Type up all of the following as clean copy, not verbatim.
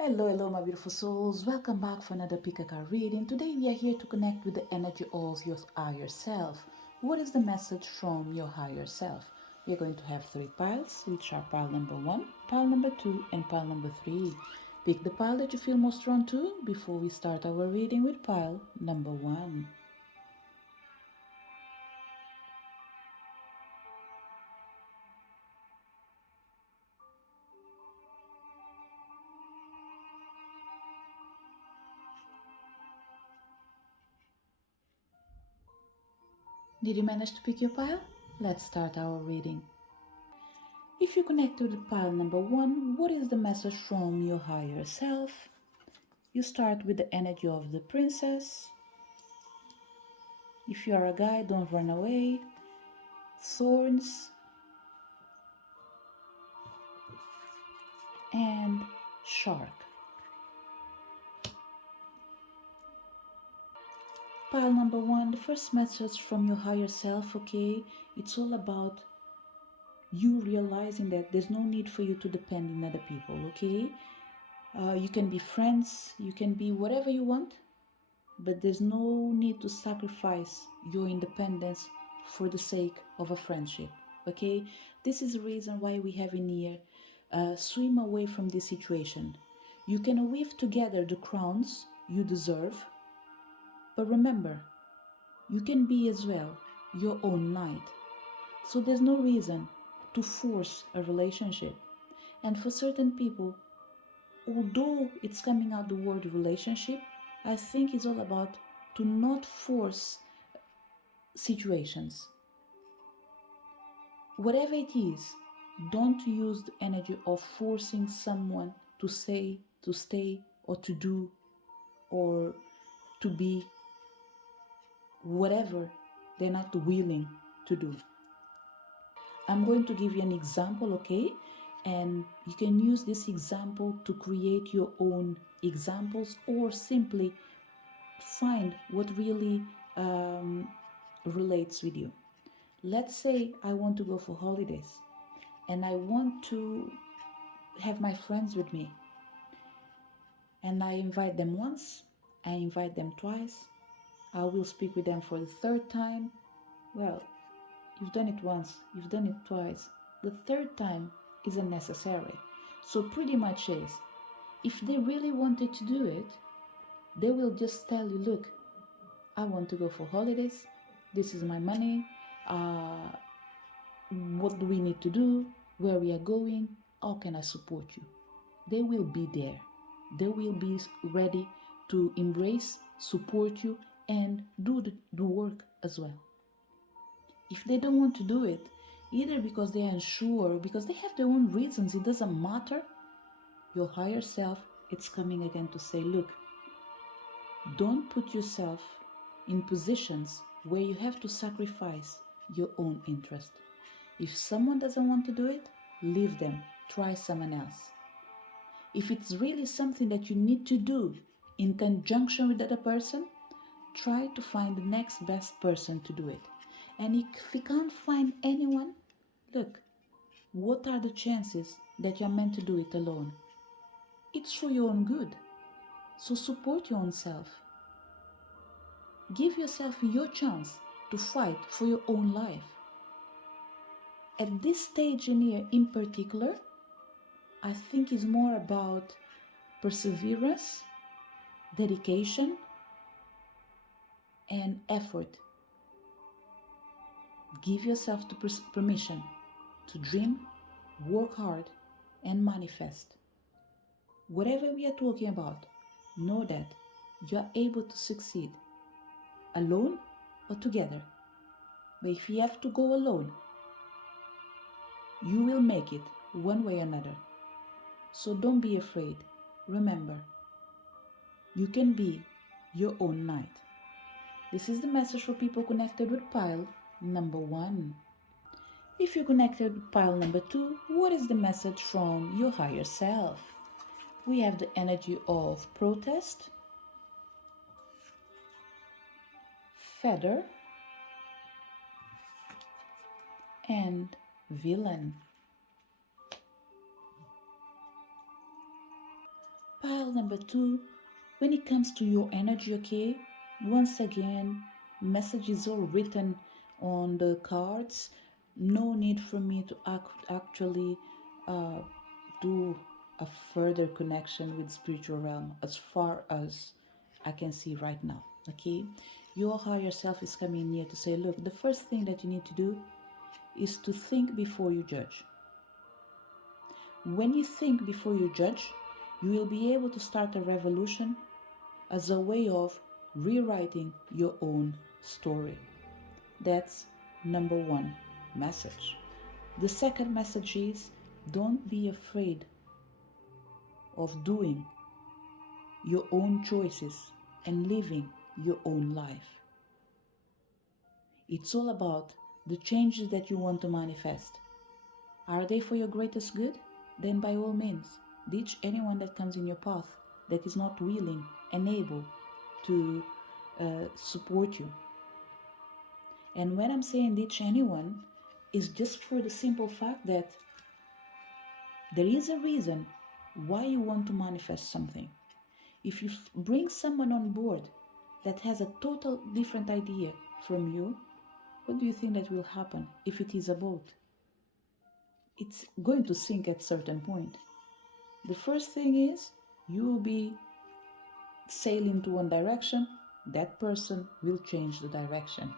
Hello, my beautiful souls. Welcome back for another pick a card reading. Today we are here to connect with the energy of your higher self. What is the message from your higher self? We are going to have three piles, which are pile number one, pile number two, and pile number three. Pick the pile that you feel most drawn to before we start our reading with pile number one. Did you manage to pick your pile? Let's start our reading. If you connect to the pile number one, what is the message from your higher self? You start with the energy of the princess. If you are a guy, don't run away. Thorns and shark. Pile number one, the first message from your higher self, okay? It's all about you realizing that there's no need for you to depend on other people, okay? You can be friends, you can be whatever you want, but there's no need to sacrifice your independence for the sake of a friendship, okay? This is the reason why we have in here swim away from this situation. You can weave together the crowns you deserve, but remember, you can be as well your own knight. So there's no reason to force a relationship. And for certain people, although it's coming out the word relationship, I think it's all about to not force situations. Whatever it is, don't use the energy of forcing someone to say, to stay, or to do, or to be whatever they're not willing to do. I'm going to give you an example, okay? And you can use this example to create your own examples or simply find what really relates with you. Let's say I want to go for holidays and I want to have my friends with me. And I invite them once, I invite them twice, I will speak with them for the third time. Well, you've done it once, you've done it twice. The third time isn't necessary. So pretty much is, if they really wanted to do it, they will just tell you, look, I want to go for holidays, this is my money, what do we need to do, where we are going, how can I support you? They will be there. They will be ready to embrace, support you, and do the work as well. If they don't want to do it, either because they are unsure or because they have their own reasons, it doesn't matter, your higher self, it's coming again to say, look, don't put yourself in positions where you have to sacrifice your own interest. If someone doesn't want to do it, leave them, try someone else. If it's really something that you need to do in conjunction with the other person, try to find the next best person to do it. And if you can't find anyone, look, what are the chances that you're meant to do it alone? It's for your own good. So support your own self. Give yourself your chance to fight for your own life. At this stage in here in particular, I think it's more about perseverance, dedication, and effort. Give yourself the permission to dream, work hard, and manifest. Whatever we are talking about, know that you are able to succeed, alone or together. But if you have to go alone, you will make it one way or another. So don't be afraid. Remember, you can be your own knight. This is the message for people connected with pile number one. If you're connected with pile number two, what is the message from your higher self? We have the energy of protest, feather, and villain. Pile number 2, when it comes to your energy, okay, once again, message is all written on the cards. No need for me to actually uh, do a further connection with spiritual realm as far as I can see right now, okay? Your higher self is coming here to say, look, the first thing that you need to do is to think before you judge. When you think before you judge, you will be able to start a revolution as a way of rewriting your own story. That's number 1 message. The second message is, don't be afraid of doing your own choices and living your own life. It's all about the changes that you want to manifest. Are they for your greatest good? Then by all means, ditch anyone that comes in your path that is not willing and able to support you. And when I'm saying ditch anyone, it's just for the simple fact that there is a reason why you want to manifest something. If you bring someone on board that has a total different idea from you, what do you think that will happen if it is a boat? It's going to sink at a certain point. The first thing is, you will be sailing to one direction, that person will change the direction.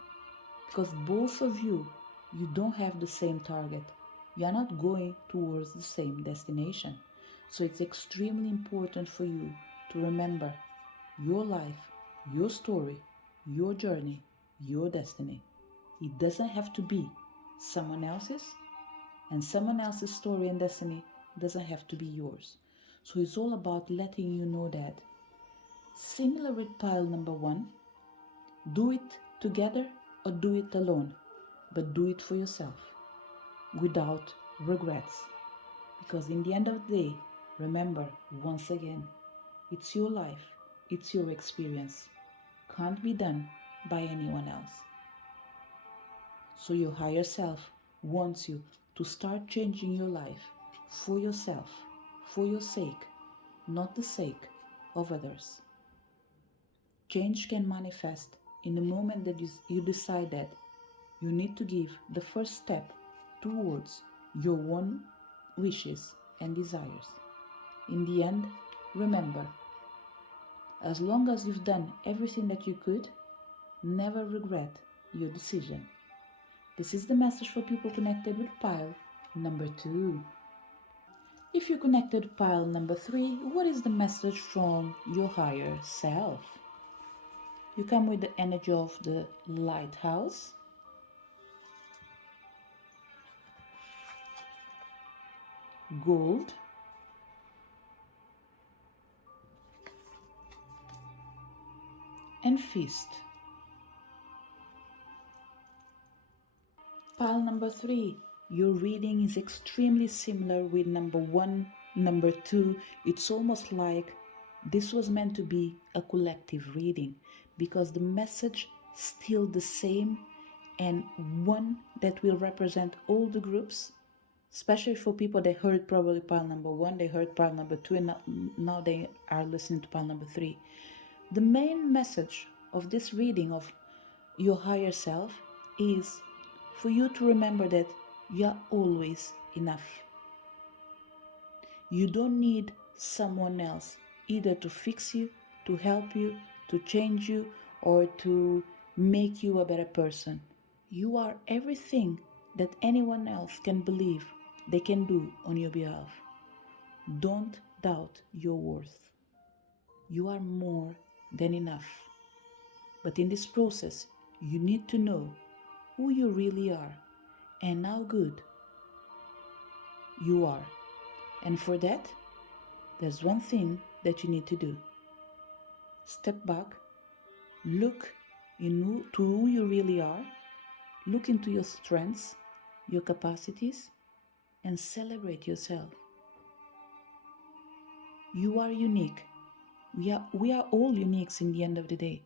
Because both of you don't have the same target. You are not going towards the same destination. So it's extremely important for you to remember your life, your story, your journey, your destiny. It doesn't have to be someone else's, and someone else's story and destiny doesn't have to be yours. So it's all about letting you know that, similar with pile number 1, do it together or do it alone, but do it for yourself without regrets. Because in the end of the day, remember, once again, it's your life, it's your experience. Can't be done by anyone else. So your higher self wants you to start changing your life for yourself, for your sake, not the sake of others. Change can manifest in the moment that you decide that you need to give the first step towards your own wishes and desires. In the end, remember, as long as you've done everything that you could, never regret your decision. This is the message for people connected with pile number 2. If you connected with pile number 3, what is the message from your higher self? You come with the energy of the lighthouse, gold, and fist. Pile number 3, your reading is extremely similar with number 1, number 2. It's almost like this was meant to be a collective reading, because the message still the same, and one that will represent all the groups, especially for people that heard probably pile number 1, they heard pile number 2, and now they are listening to pile number 3. The main message of this reading of your higher self is for you to remember that you are always enough. You don't need someone else either to fix you, to help you, to change you, or to make you a better person. You are everything that anyone else can believe they can do on your behalf. Don't doubt your worth. You are more than enough. But in this process, you need to know who you really are and how good you are. And for that, there's one thing that you need to do. Step back, look to who you really are, look into your strengths, your capacities, and celebrate yourself. You are unique. We are all uniques in the end of the day.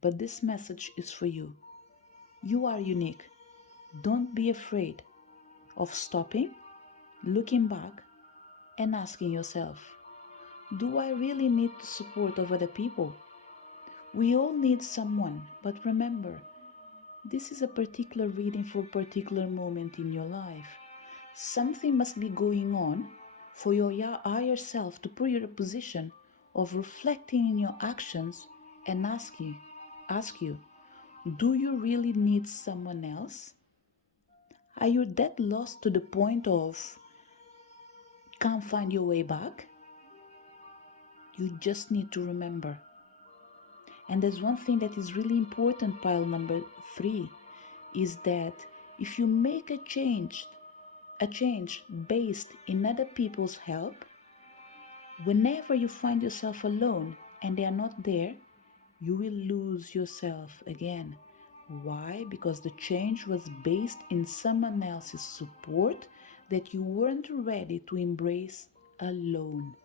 But this message is for you. You are unique. Don't be afraid of stopping, looking back, and asking yourself, Do I really need the support of other people? We all need someone, but remember, this is a particular reading for a particular moment in your life. Something must be going on for your higher self to put you in a position of reflecting in your actions and ask you, do you really need someone else? Are you that lost to the point of can't find your way back? You just need to remember. And there's one thing that is really important, pile number 3, is that if you make a change based in other people's help, whenever you find yourself alone and they are not there, you will lose yourself again. Why? Because the change was based in someone else's support that you weren't ready to embrace alone.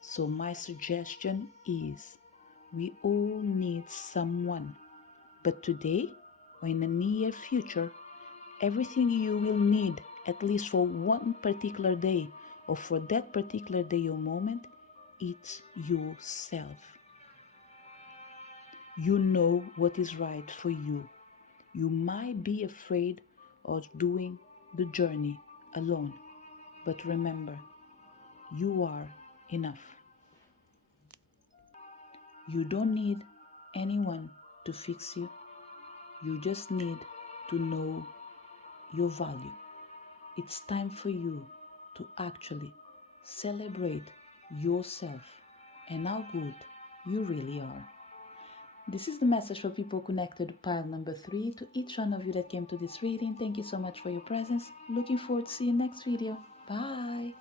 So my suggestion is, we all need someone. But today, or in the near future, everything you will need, at least for one particular day, or for that particular day or moment, it's yourself. You know what is right for you. You might be afraid of doing the journey alone, but remember, you are enough. You don't need anyone to fix you. You just need to know your value. It's time for you to actually celebrate yourself and how good you really are. This is the message for people connected to pile number 3. To each one of you that came to this reading, thank you so much for your presence. Looking forward to see you next video. Bye.